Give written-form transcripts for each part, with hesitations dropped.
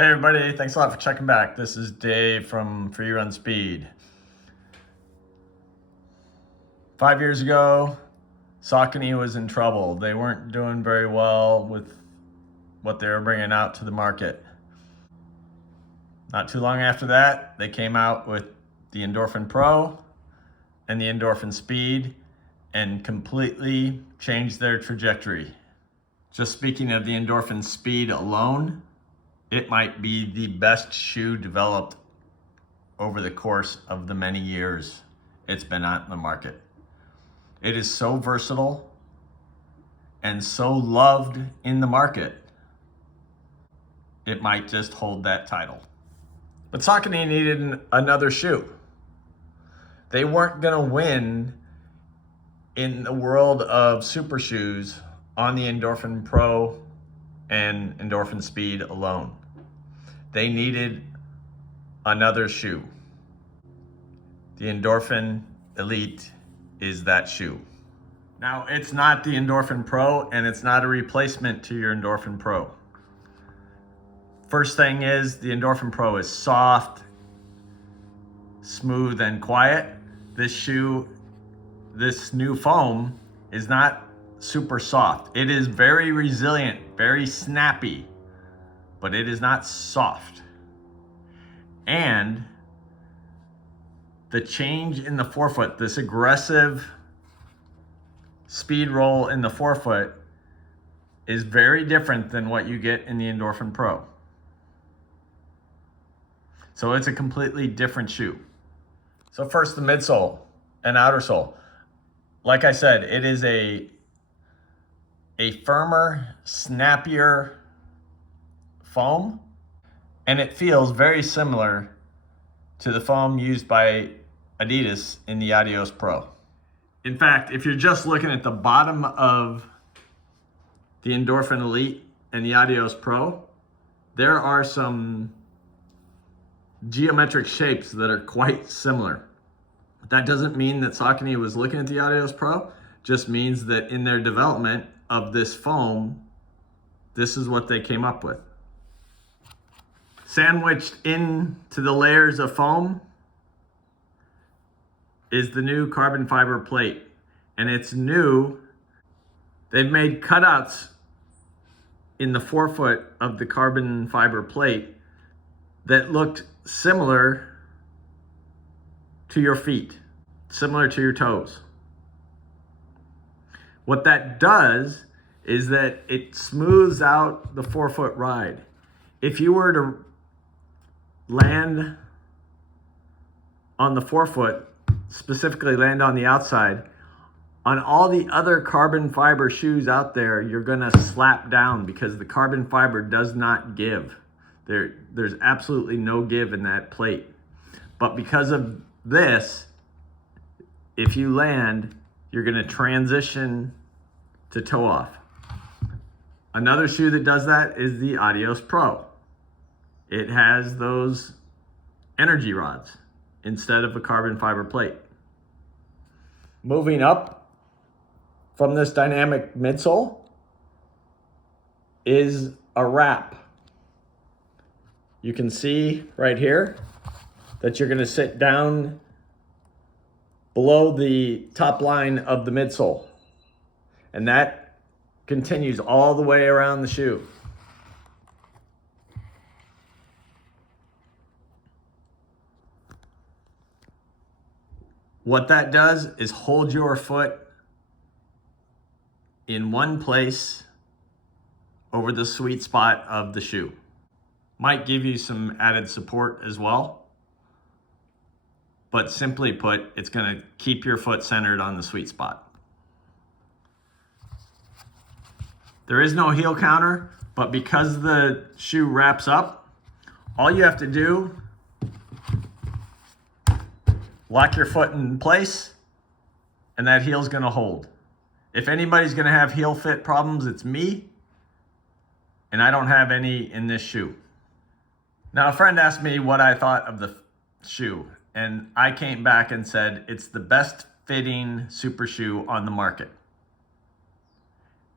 Hey everybody, thanks a lot for checking back. This is Dave from Free Run Speed. 5 years ago, Saucony was in trouble. They weren't doing very well with what they were bringing out to the market. Not too long after that, they came out with the Endorphin Pro and the Endorphin Speed and completely changed their trajectory. Just speaking of the Endorphin Speed alone, it might be the best shoe developed over the course of the many years it's been out in the market. It is so versatile and so loved in the market, it might just hold that title. But Saucony needed another shoe. They weren't gonna win in the world of super shoes on the Endorphin Pro and Endorphin Speed alone. They needed another shoe. The Endorphin Elite is that shoe. Now, it's not the Endorphin Pro and it's not a replacement to your Endorphin Pro. First thing is, the Endorphin Pro is soft, smooth, and quiet. This shoe, this new foam is not super soft. It is very resilient, very snappy, but it is not soft. And the change in the forefoot, this aggressive speed roll in the forefoot, is very different than what you get in the Endorphin Pro. So it's a completely different shoe. So first, the midsole and outer sole. Like I said, it is a firmer, snappier foam, and it feels very similar to the foam used by Adidas in the Adios Pro. In fact, if you're just looking at the bottom of the Endorphin Elite and the Adios Pro, there are some geometric shapes that are quite similar. That doesn't mean that Saucony was looking at the Adios Pro, just means that in their development of this foam, this is what they came up with. Sandwiched into the layers of foam is the new carbon fiber plate. And it's new. They've made cutouts in the forefoot of the carbon fiber plate that looked similar to your feet, similar to your toes. What that does is that it smooths out the forefoot ride. If you were to land on the forefoot, specifically land on the outside, on all the other carbon fiber shoes out there, you're gonna slap down because the carbon fiber does not give. There's absolutely no give in that plate. But because of this, if you land, you're gonna transition to toe off. Another shoe that does that is the Adios Pro. It has those energy rods instead of a carbon fiber plate. Moving up from this dynamic midsole is a wrap. You can see right here that you're gonna sit down below the top line of the midsole. And that continues all the way around the shoe. What that does is hold your foot in one place over the sweet spot of the shoe. Might give you some added support as well, but simply put, it's gonna keep your foot centered on the sweet spot. There is no heel counter, but because the shoe wraps up, all you have to do, lock your foot in place, and that heel's gonna hold. If anybody's gonna have heel fit problems, it's me, and I don't have any in this shoe. Now, a friend asked me what I thought of the shoe, and I came back and said it's the best fitting super shoe on the market.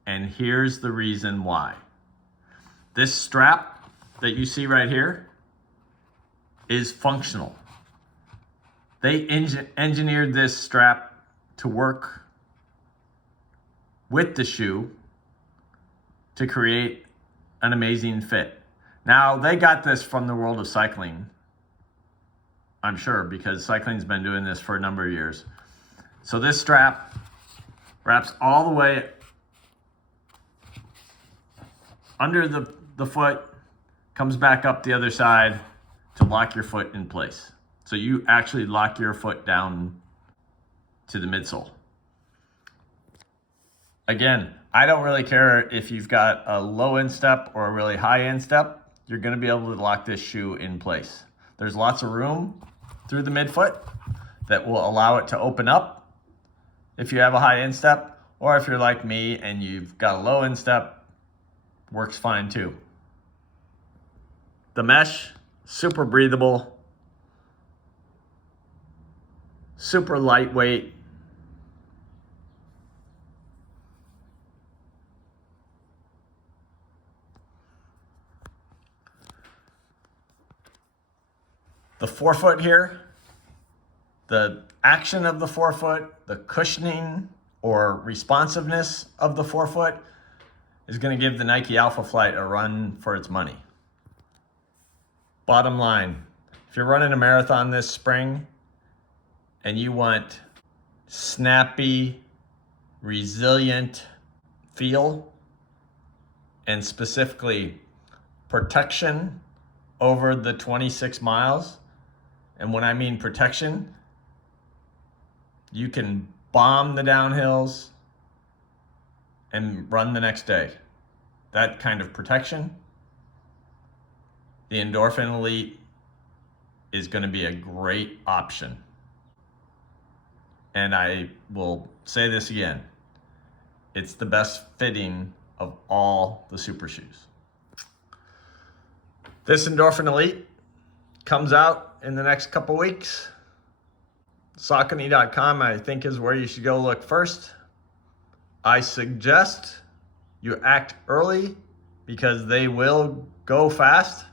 And here's the reason why. This strap that you see right here is functional. They engineered this strap to work with the shoe to create an amazing fit. Now, they got this from the world of cycling, I'm sure, because cycling's been doing this for a number of years. So this strap wraps all the way under the foot, comes back up the other side to lock your foot in place. So you actually lock your foot down to the midsole. Again, I don't really care if you've got a low instep or a really high instep, you're gonna be able to lock this shoe in place. There's lots of room through the midfoot that will allow it to open up if you have a high instep, or if you're like me and you've got a low instep, works fine too. The mesh, super breathable, super lightweight. The forefoot here, the action of the forefoot, the cushioning or responsiveness of the forefoot is going to give the Nike Alpha Flight a run for its money. Bottom line, if you're running a marathon this spring and you want snappy, resilient feel, and specifically protection over the 26 miles, and when I mean protection, you can bomb the downhills and run the next day. That kind of protection, the Endorphin Elite is going to be a great option. And I will say this again, it's the best fitting of all the super shoes. This Endorphin Elite comes out in the next couple weeks. Saucony.com, I think, is where you should go look first. I suggest you act early because they will go fast.